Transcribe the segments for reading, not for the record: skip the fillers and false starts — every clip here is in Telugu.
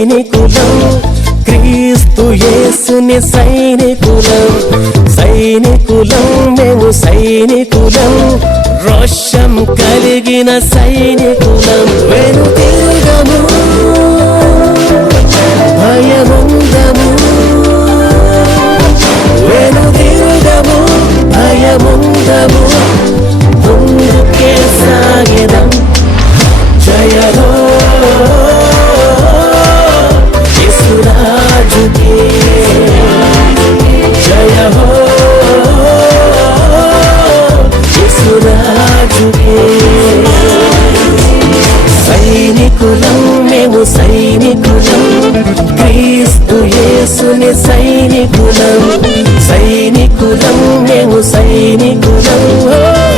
సైనికులం, క్రీస్తు యేసుని సైనికులం, సైనికులం మేము సైనికులం, రోషం కలిగిన సైనికులం. వెనుతిరుగము, భయముందము, వెనుతిరుగము, భయముందము, ముందుకే సాగెదం. జయ హో యేసురాజుకే, జయ హో యేసురాజుకే. సైనికులం మేము సైనికులం, క్రీస్తు యేసుని సైనికులం, సైనికులం మేము సైనికులం,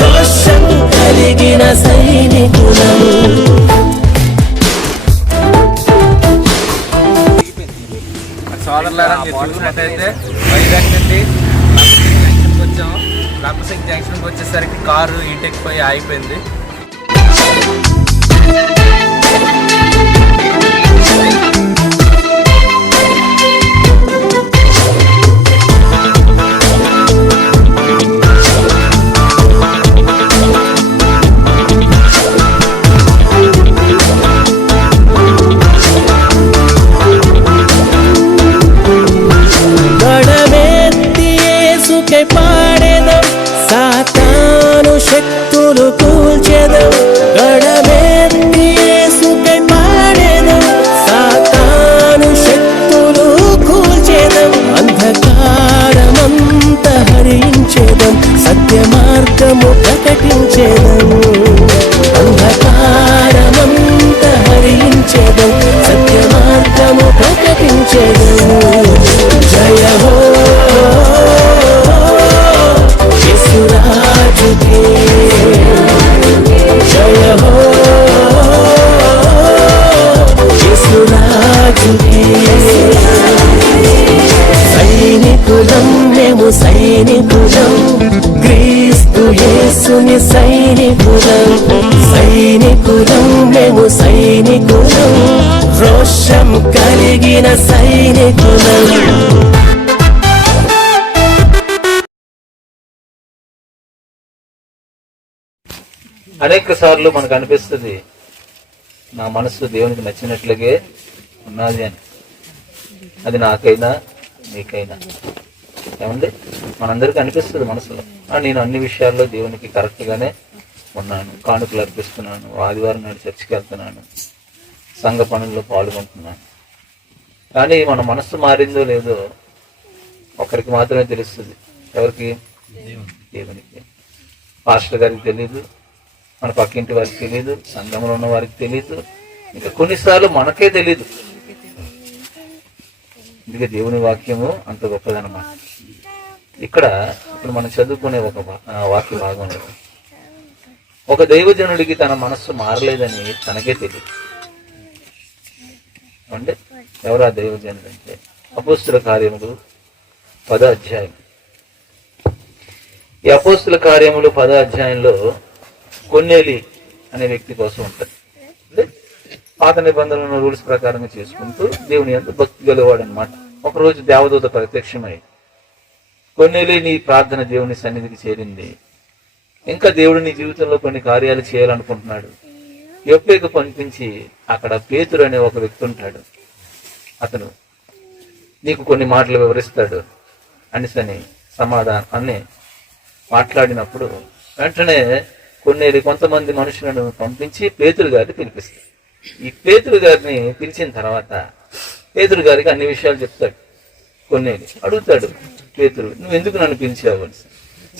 రోషం కలిగిన సైనికులం. సోదరులారా, మీరు చూసినట్టయితే వైజాగ్ నుండి జంక్షన్కి వచ్చాము. రామసింగ్ జంక్షన్కి వచ్చేసరికి కారు ఈటెక్కిపోయి ఆగిపోయింది. పాడెదం, సాతాను శక్తులు కూల్చెదం. గడమెత్తి యేసుకై పాడెదం, సాతాను శక్తులు కూల్చెదం. అంధకారమంత హరించెదం, సత్య మార్గము ప్రకటించెదం. అంధకారమంత హరించెదం, సత్య మార్గము ప్రకటించెదం. జయ హో యేసురాజుకే, జయ హో యేసురాజుకే. సైనికులం మేము సైనికులం, క్రీస్తు యేసుని సైనికులం, సైనికులం మేము సైనికులం, రోషం కలిగిన సైనికులం. అనేక సార్లు మనకు అనిపిస్తుంది నా మనసు దేవునికి నచ్చినట్లుగే ఉన్నది అని. అది నాకైనా నీకైనా ఏమండి, మనందరికీ అనిపిస్తుంది మనసులో. నేను అన్ని విషయాల్లో దేవునికి కరెక్ట్గానే ఉన్నాను, కానుకలు అర్పిస్తున్నాను, ఆదివారం నాడు చర్చికి వెళ్తున్నాను, సంఘ పనుల్లో పాల్గొంటున్నాను. కానీ మన మనస్సు మారిందో లేదో ఒకరికి మాత్రమే తెలుస్తుంది. ఎవరికి? దేవునికి. పాస్టర్ గారికి తెలియదు, మన పక్కింటి వారికి తెలియదు, సంఘంలో ఉన్న వారికి తెలియదు, ఇంకా కొన్నిసార్లు మనకే తెలీదు. అందుకే దేవుని వాక్యము అంత గొప్పదన్నమాట. ఇక్కడ ఇప్పుడు మనం చదువుకునే ఒక వాక్య భాగం, ఒక దైవజనుడికి తన మనస్సు మారలేదని తనకే తెలియదు. అంటే ఎవరు ఆ దైవజనుడు అంటే అపోస్తుల కార్యములు 10వ అధ్యాయం. ఈ అపోస్తుల కార్యములు 10వ అధ్యాయంలో కొన్నేలి అనే వ్యక్తి కోసం ఉంటుంది. అంటే పాత నిబంధనలను రూల్స్ ప్రకారంగా చేసుకుంటూ దేవుని యందు భక్తి గలవాడు అనమాట. ఒకరోజు దేవదూత ప్రత్యక్షమై, కొన్నేలి నీ ప్రార్థన దేవుని సన్నిధికి చేరింది, ఇంకా దేవుడు నీ జీవితంలో కొన్ని కార్యాలు చేయాలనుకుంటున్నాడు. యొప్పేకు పంపించి అక్కడ పేతురు అనే ఒక వ్యక్తి ఉంటాడు, అతను నీకు కొన్ని మాటలు వివరిస్తాడు అనిసని సమాధానాన్ని మాట్లాడినప్పుడు వెంటనే కొన్నేలి కొంతమంది మనుషులను పంపించి పేతురు గారిని పిలిపిస్తాడు. ఈ పేతురు గారిని పిలిచిన తర్వాత పేతురు గారికి అన్ని విషయాలు చెప్తాడు. కొన్నేలి అడుగుతాడు, పేతురు నువ్వు ఎందుకు నన్ను పిలిచావు అని.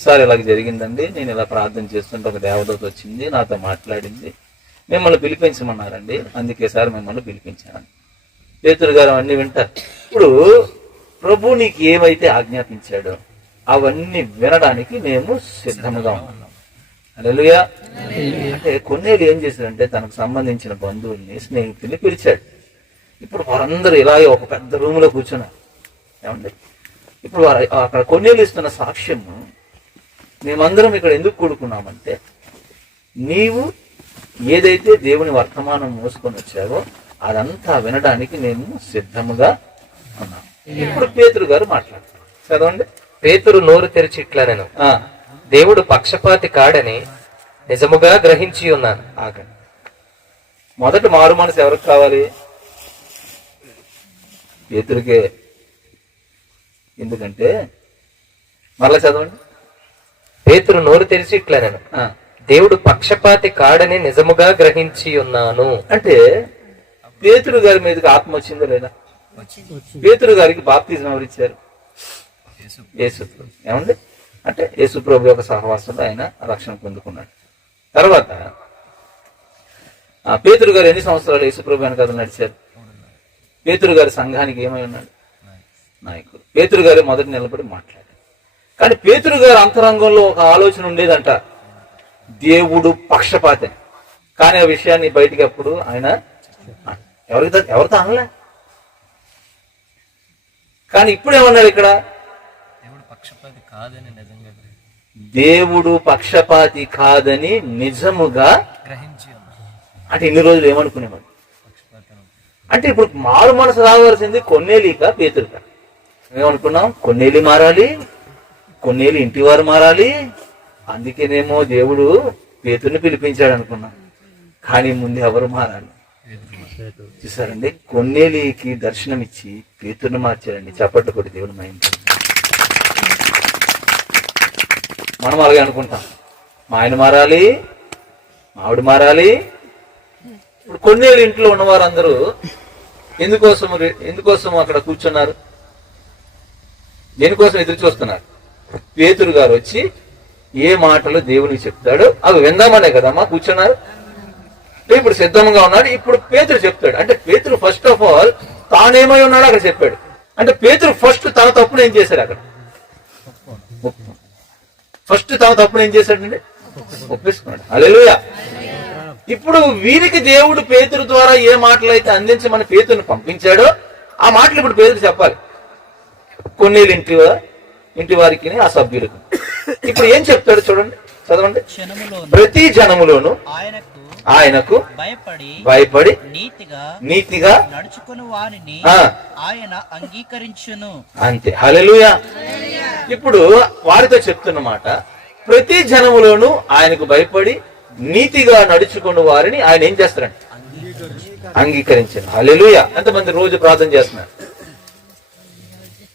సార్ ఇలాగ జరిగిందండి, నేను ఇలా ప్రార్థన చేస్తుంటే ఒక దేవదూత వచ్చింది, నాతో మాట్లాడింది, మిమ్మల్ని పిలిపించమన్నారండి, అందుకే సార్ మిమ్మల్ని పిలిపించాను. పేతురు గారు అవన్నీ వింటారు. ఇప్పుడు ప్రభు నీకు ఏమైతే ఆజ్ఞాపించాడో అవన్నీ వినడానికి మేము సిద్ధంగా ఉన్నాం. హల్లెలూయా. అంటే కొన్నేళ్ళు ఏం చేశాడంటే తనకు సంబంధించిన బంధువుల్ని, స్నేహితుల్ని పిలిచాడు. ఇప్పుడు వారందరూ ఇలాగే ఒక పెద్ద రూములో కూర్చున్నారు. ఏమండి, ఇప్పుడు వారు అక్కడ కొన్నేళ్ళు ఇస్తున్న సాక్ష్యము, మేమందరం ఇక్కడ ఎందుకు కూడుకున్నామంటే నీవు ఏదైతే దేవుని వర్తమానం మోసుకొని వచ్చావో అదంతా వినడానికి నేను సిద్ధముగా ఉన్నాను. ఇప్పుడు పేతురు గారు మాట్లాడతారు, చదవండి. పేతురు నోరు తెరిచి ఇట్లా నేను దేవుడు పక్షపాతి కాడని నిజముగా గ్రహించి ఉన్నాను. ఆగండి. మొదట మారు మనసు ఎవరికి కావాలి? పేతురుకే. ఎందుకంటే మరలా చదవండి. పేతురు నోరు తెరిచి ఇట్లా నేను దేవుడు పక్షపాతి కాడని నిజముగా గ్రహించి ఉన్నాను. అంటే పేతురు గారి మీదకి ఆత్మ వచ్చిందా లేదా? పేతురు గారికి బాప్తిజం ఎవరిచ్చారు? యేసుప్రభు. ఏమండి? అంటే యేసుప్రభు యొక్క సహవాసంలో ఆయన రక్షణ పొందుకున్నాడు. తర్వాత పేతురు గారు ఎన్ని సంవత్సరాలు యేసుప్రభు వెనకాల నడిచారు? పేతురు గారి సంఘానికి ఏమై ఉన్నాడు? నాయకుడు. పేతురు గారు మొదటి నిలబడి మాట్లాడారు. కానీ పేతురు గారి అంతరంగంలో ఒక ఆలోచన ఉండేదంట, దేవుడు పక్షపాతి. కానీ ఆ విషయాన్ని బయటికి అప్పుడు ఆయన ఎవరితో అనలే. కానీ ఇప్పుడు ఏమన్నారు ఇక్కడ? దేవుడు పక్షపాతి కాదని నిజముగా అంటే ఇన్ని రోజులు ఏమనుకునేవాడు? అంటే ఇప్పుడు మారు మనసు రావాల్సింది కొన్నేలిక పేతురుక. ఏమనుకున్నాం? కొన్నేలి మారాలి, కొన్నేలి ఇంటి వారు మారాలి, అందుకేనేమో దేవుడు పేతుర్ని పిలిపించాడు అనుకున్నాం. కానీ ముందు ఎవరు మారాలి? చూసారండి, కొన్నేలికి దర్శనం ఇచ్చి పేతుర్ని మార్చారండి. చప్పట్లు కొట్టి దేవుడు మా ఇంట్లో. మనం అలాగే అనుకుంటాం, మా ఆయన మారాలి, మా ఆవిడ మారాలి. ఇప్పుడు కొన్నేళ్ళు ఇంట్లో ఉన్నవారందరూ ఎందుకోసం అక్కడ కూర్చున్నారు? దేనికోసం ఎదురు చూస్తున్నారు? పేతురు గారు వచ్చి ఏ మాటలు దేవునికి చెప్తాడో అవి విందామనే కదమ్మా కూర్చున్నారు. ఇప్పుడు సిద్ధంగా ఉన్నాడు. ఇప్పుడు పేతురు చెప్తాడు. అంటే పేతురు ఫస్ట్ ఆఫ్ ఆల్ తానేమై ఉన్నాడో అక్కడ చెప్పాడు. అంటే పేతురు ఫస్ట్ తన తప్పును ఏం చేశాడు? అక్కడ ఫస్ట్ తన తప్పును ఏం చేశాడండి? ఒప్పేసుకున్నాడు. హల్లెలూయా. ఇప్పుడు వీరికి దేవుడు పేతురు ద్వారా ఏ మాటలు అయితే అందించమని పేతురుని పంపించాడో ఆ మాటలు ఇప్పుడు పేతురు చెప్పాలి కొన్నేళ్ళు ఇంటి వారికి, ఆ సభ్యులకు. ఇప్పుడు ఏం చెప్తాడు చూడండి, చదవండి. ప్రతి జనములోను ఆయనకు భయపడి నీతిగా నడుచుకుని వారిని ఆయన అంగీకరించును. అంతే. హల్లెలూయా. ఇప్పుడు వారితో చెప్తున్నమాట, ప్రతి జనములోను ఆయనకు భయపడి నీతిగా నడుచుకున్న వారిని ఆయన ఏం చేస్తారంట? అంగీకరించారు. హల్లెలూయా. ఎంతమంది రోజు ప్రార్థన చేస్తున్నారు?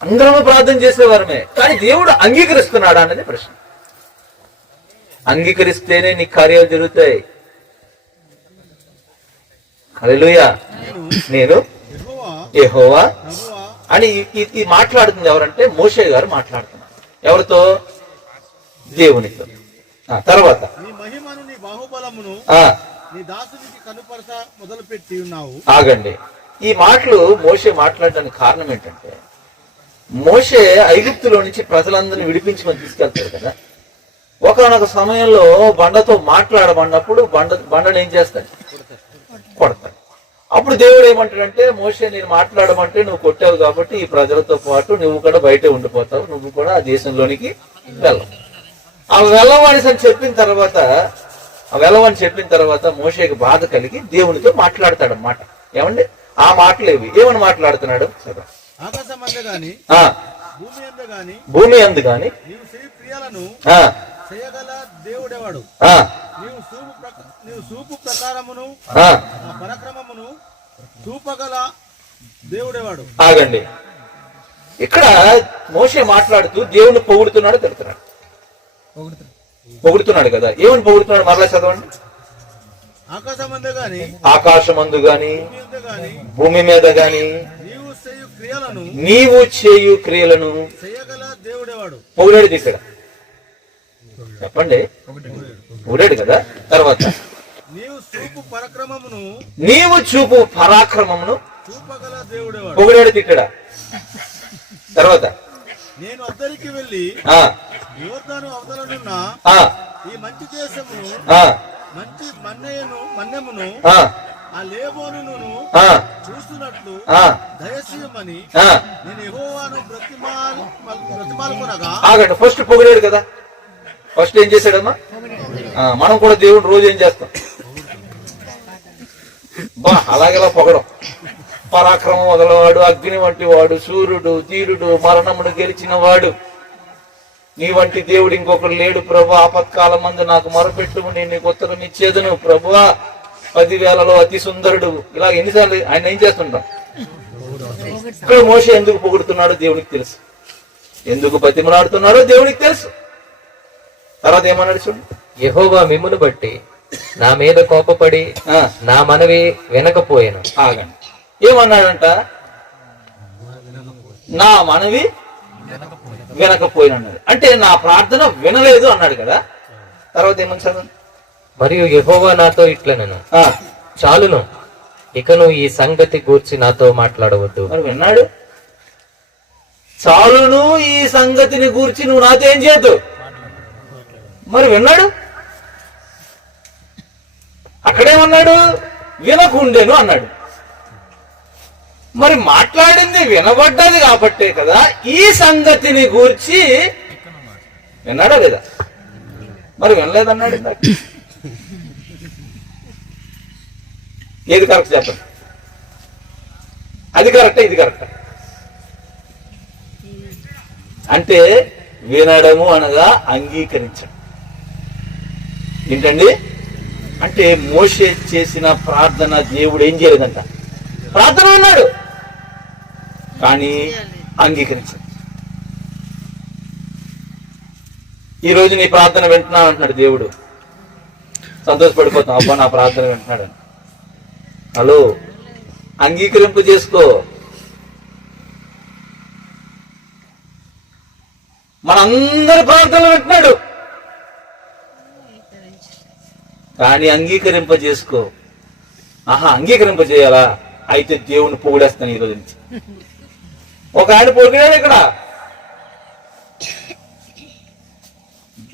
అందరూ ప్రార్థన చేసేవారమే. కానీ దేవుడు అంగీకరిస్తున్నాడా అన్నది ప్రశ్న. అంగీకరిస్తేనే నీ కార్యాలు జరుగుతాయి. హల్లెలూయా. నేను యెహోవా అని ఈ మాట్లాడుతుంది ఎవరంటే మోషే గారు మాట్లాడుతున్నారు. ఎవరితో? దేవునితో. తర్వాత ఆగండి. ఈ మాటలు మోషే మాట్లాడడానికి కారణం ఏంటంటే, మోషే ఐగుప్తులో నుంచి ప్రజలందరినీ విడిపించమని తీసుకెళ్తాడు కదా. ఒకనొక సమయంలో బండతో మాట్లాడమన్నప్పుడు బండను ఏం చేస్తాడు? కొడతాడు. అప్పుడు దేవుడు ఏమంటాడంటే, మోషే నేను మాట్లాడమంటే నువ్వు కొట్టావు కాబట్టి ఈ ప్రజలతో పాటు నువ్వు కూడా బయటే ఉండిపోతావు, నువ్వు కూడా ఆ దేశంలోనికి వెళ్ళవు. ఆ వెళ్ళవని చెప్పిన తర్వాత మోషేకి బాధ కలిగి దేవునితో మాట్లాడతాడన్నమాట. ఏమండి? ఆ మాటలు ఏమని మాట్లాడుతున్నాడు? భూమి అందు గాని చేయగల దేవుడెవడు? నీవు చూపు ప్రకారమును పరాక్రమమును చూపగల దేవుడెవడు? ఆగండి. ఇక్కడ మోషే మాట్లాడుతూ దేవుని పొగుడుతున్నాడు, తెలుపుతున్నాడు. పొగుడుతున్నాడు కదా. ఏమని పొగుడుతున్నాడు? మరలా చదవండి. ఆకాశమందు గాని భూమి మీద గాని నీవు చేయు క్రియలను పొగిడాడు. ఇక్కడ చెప్పండి, పొగిడాడు కదా. తర్వాత నీవు చూపు పరాక్రమమును పొగిడాడు ఇక్కడ. తర్వాత నేను అద్దరికి వెళ్ళి యోర్దాను అవతలనున్న ఈ మంచి దేశమును మంచి మన్నెమును ఆ లేబోనును చూస్తున్నట్లు దయచేయమని నేను యెహోవాను బ్రతిమాలుకొనగా. ఆగండి. ఫస్ట్ పొగిడాడు కదా. ఫస్ట్ ఏం చేశాడమ్మా? మనం కూడా దేవుడు రోజు ఏం చేస్తాం? అలాగేలా పొగడం. పరాక్రమం మొదలవాడు, అగ్ని వంటి వాడు, సూర్యుడు, ధీరుడు, మరణమును గెలిచిన వాడు, నీ వంటి దేవుడు ఇంకొకరు లేడు ప్రభు. ఆపత్కాలం మందు నాకు మొరపెట్టుము, నేను నీకు ఉత్తరం ఇచ్చేదను ప్రభువా. 10,000లో అతి సుందరుడు. ఇలా ఎన్నిసార్లు ఆయన ఏం చేస్తుంటాం. ఇక్కడ మోషే ఎందుకు పొగుడుతున్నాడో దేవునికి తెలుసు, ఎందుకు బతిమలాడుతున్నాడో దేవునికి తెలుసు. తర్వాత ఏమన్నాడు చూడండి, యెహోవా మిమ్మును బట్టి నా మీద కోపపడి నా మనవి వినకపోయాను. ఆగండి, ఏమన్నాడంట? నా మనవి వినకపోయినాడు అంటే నా ప్రార్థన వినలేదు అన్నాడు కదా. తర్వాత ఏమని చదవండి. మరియు యెహోవా నాతో ఇట్లనెను, చాలును, ఇక నువ్వు ఈ సంగతి గూర్చి నాతో మాట్లాడవద్దు. మరి విన్నాడు. చాలును, ఈ సంగతిని గూర్చి నువ్వు నాతో ఏం చేయొద్దు. మరి విన్నాడు. అక్కడేమన్నాడు? వినకుండేను అన్నాడు. మరి మాట్లాడింది వినబడ్డది కాబట్టే కదా ఈ సంగతిని గూర్చి విన్నాడా లేదా? మరి వినలేదన్నాడు. ఏది కరెక్ట్ చెప్పండి. అది కరెక్టా ఇది కరెక్టా? అంటే వినడము అనగా అంగీకరించడం. ఏంటండి? అంటే మోషే చేసిన ప్రార్థన దేవుడు ఏం చేయలేదంట. ప్రార్థన అన్నాడు కానీ అంగీకరించాడు. ఈరోజు నీ ప్రార్థన వింటున్నా అంటున్నాడు దేవుడు, సంతోషపడిపోతాం. అబ్బా నా ప్రార్థన వింటున్నాడు అని. హలో, అంగీకరింపు చేసుకో. మనందరి ప్రార్థనలు వింటున్నాడు కానీ అంగీకరింప చేసుకో. అంగీకరింప చేయాలా? అయితే దేవుని పొగిడేస్తాను ఈ రోజు నుంచి. ఒక ఆయన పొగిడాడు ఇక్కడ,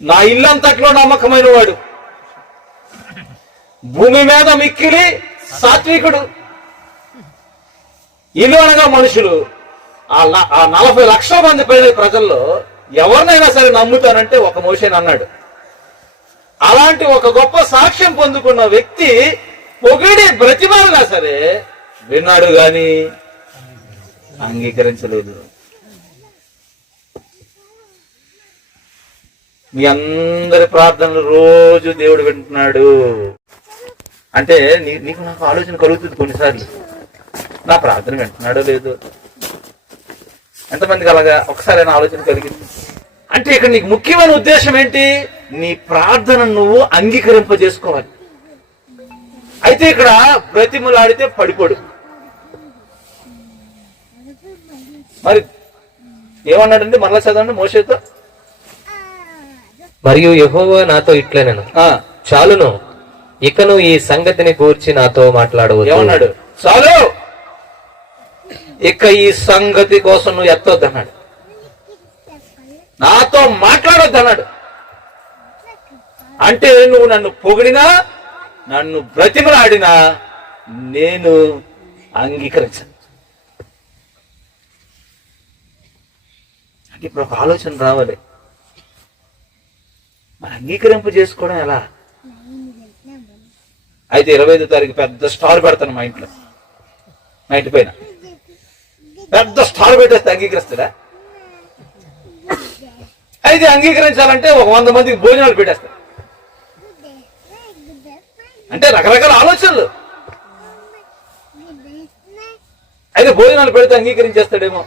నా ఇల్లంతట్లో నమ్మకమైన వాడు, భూమి మీద మిక్కిలి సాత్వికుడు. ఇల్లు అనగా మనుషులు. ఆ 40 లక్షల మంది పైన ప్రజల్లో ఎవరినైనా సరే నమ్ముతానంటే ఒక మోషేని అన్నాడు. అలాంటి ఒక గొప్ప సాక్ష్యం పొందుకున్న వ్యక్తి పొగిడి బ్రతిమాలినా సరే విన్నాడు గాని అంగీకరించలేదు. మీ అందరి ప్రార్థనలు రోజు దేవుడు వింటున్నాడు అంటే నీకు నాకు ఆలోచన కలుగుతుంది కొన్నిసార్లు, నా ప్రార్థన వింటున్నాడో లేదు. ఎంతమందికి అలాగా ఒకసారి ఆలోచన కలిగింది? అంటే ఇక్కడ నీకు ముఖ్యమైన ఉద్దేశం ఏంటి? నీ ప్రార్థన నువ్వు అంగీకరింపజేసుకోవాలి. అయితే ఇక్కడ బ్రతిములాడితే పడిపోడు. మరి ఏమన్నాడండి? మరలా చదవండి మోషేతో. మరియు యెహోవా నాతో ఇట్లనెను, చాలును, ఇక నువ్వు ఈ సంగతిని గూర్చి నాతో మాట్లాడవద్దు. ఏమన్నాడు? చాలు, ఇక ఈ సంగతి కోసం నువ్వు ఎత్తొద్దు అన్నాడు. నాతో మాట్లాడొద్దు అన్నాడు. అంటే నువ్వు నన్ను పొగిడినా నన్ను బ్రతిమలాడినా నేను అంగీకరించను. అంటే ఇప్పుడు ఒక ఆలోచన రావాలి, మరి అంగీకరింపు చేసుకోవడం ఎలా? అయితే 25వ తారీఖు పెద్ద స్టార్ పెడతాను మా ఇంట్లో, మా ఇంటి పైన పెద్ద స్టార్ పెట్టేస్తే అంగీకరిస్తాడా? అయితే అంగీకరించాలంటే ఒక 100 మందికి భోజనాలు పెట్టేస్తా. అంటే రకరకాల ఆలోచనలు. అయితే భోజనాలు పెడితే అంగీకరించేస్తాడేమో.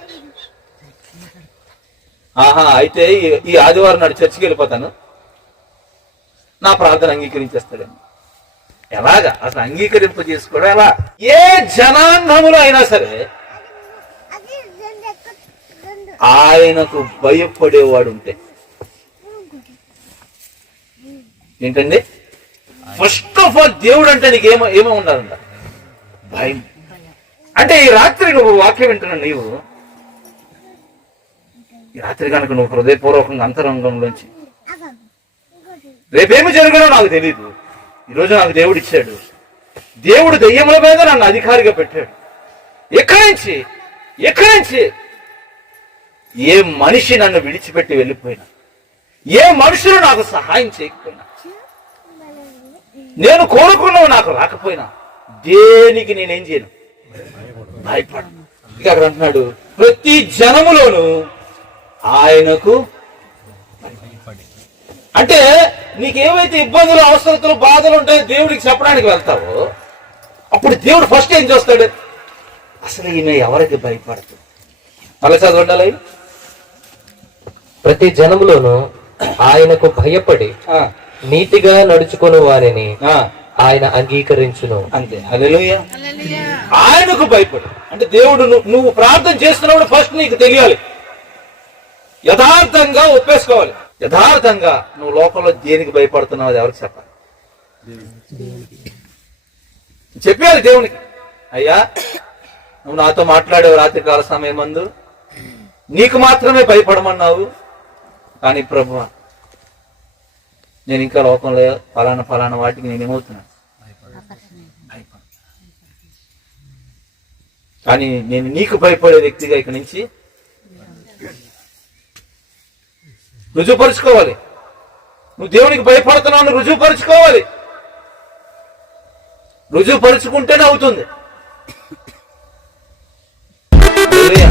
అయితే ఈ ఆదివారం నాడు చర్చికి వెళ్ళిపోతాను, నా ప్రార్థన అంగీకరించేస్తాడేమో. ఎలాగా? అసలు అంగీకరింప చేసుకోవడం ఎలా? ఏ జనాంగములో అయినా సరే ఆయనకు భయపడేవాడు ఉంటే ఏంటండి? ఫస్ట్ ఆఫ్ ఆల్ దేవుడు అంటే నీకు ఏమో ఉండాలంట? భయం. అంటే ఈ రాత్రి నువ్వు వాక్యం వింటున్నావు, నీవు ఈ రాత్రి కనుక నువ్వు హృదయపూర్వకంగా అంతరంగంలోంచి రేపేమి జరగడో నాకు తెలియదు, ఈరోజు నాకు దేవుడు ఇచ్చాడు, దేవుడు దెయ్యముల మీద నన్ను అధికారిగా పెట్టాడు. ఎక్కడి నుంచి ఏ మనిషి నన్ను విడిచిపెట్టి వెళ్ళిపోయినా, ఏ మనుషులు నాకు సహాయం చేయకపోయినా, నేను కోరుకున్నవి నాకు రాకపోయినా, దేనికి నేనేం చేయను, భయపడను. ఇక అక్కడ అంటున్నాడు ప్రతి జనములోను ఆయనకు. అంటే నీకేవైతే ఇబ్బందులు, అవసరతలు, బాధలు ఉంటాయో దేవుడికి చెప్పడానికి వెళ్తావో అప్పుడు దేవుడు ఫస్ట్ ఏం చేస్తాడు, అసలు ఈమె ఎవరికి భయపడుతుంది. మళ్ళీ చదవండి. ప్రతి జనములోను ఆయనకు భయపడి నీతిగా నడుచుకుని వారిని ఆయన అంగీకరించును. అంతే. హల్లెలూయా. ఆయనకు భయపడు అంటే దేవుడు నువ్వు ప్రార్థన చేస్తున్నప్పుడు ఫస్ట్ నీకు తెలియాలి, యథార్థంగా ఒప్పేసుకోవాలి. యథార్థంగా నువ్వు లోకంలో దేనికి భయపడుతున్నావు అది ఎవరికి చెప్పాలి, చెప్పాలి దేవునికి. అయ్యా నువ్వు నాతో మాట్లాడేవు రాత్రికాల సమయం మందు, నీకు మాత్రమే భయపడమన్నావు, కానీ ప్రభువా నేను ఇంకా లోకంలో ఫలానా వాటికి నేనేమవుతున్నాను, కానీ నేను నీకు భయపడే వ్యక్తిగా ఇక్కడి నుంచి రుజువుపరుచుకోవాలి. నువ్వు దేవునికి భయపడుతున్నావు రుజువుపరుచుకోవాలి. రుజువుపరుచుకుంటేనే అవుతుంది. హల్లెలూయా.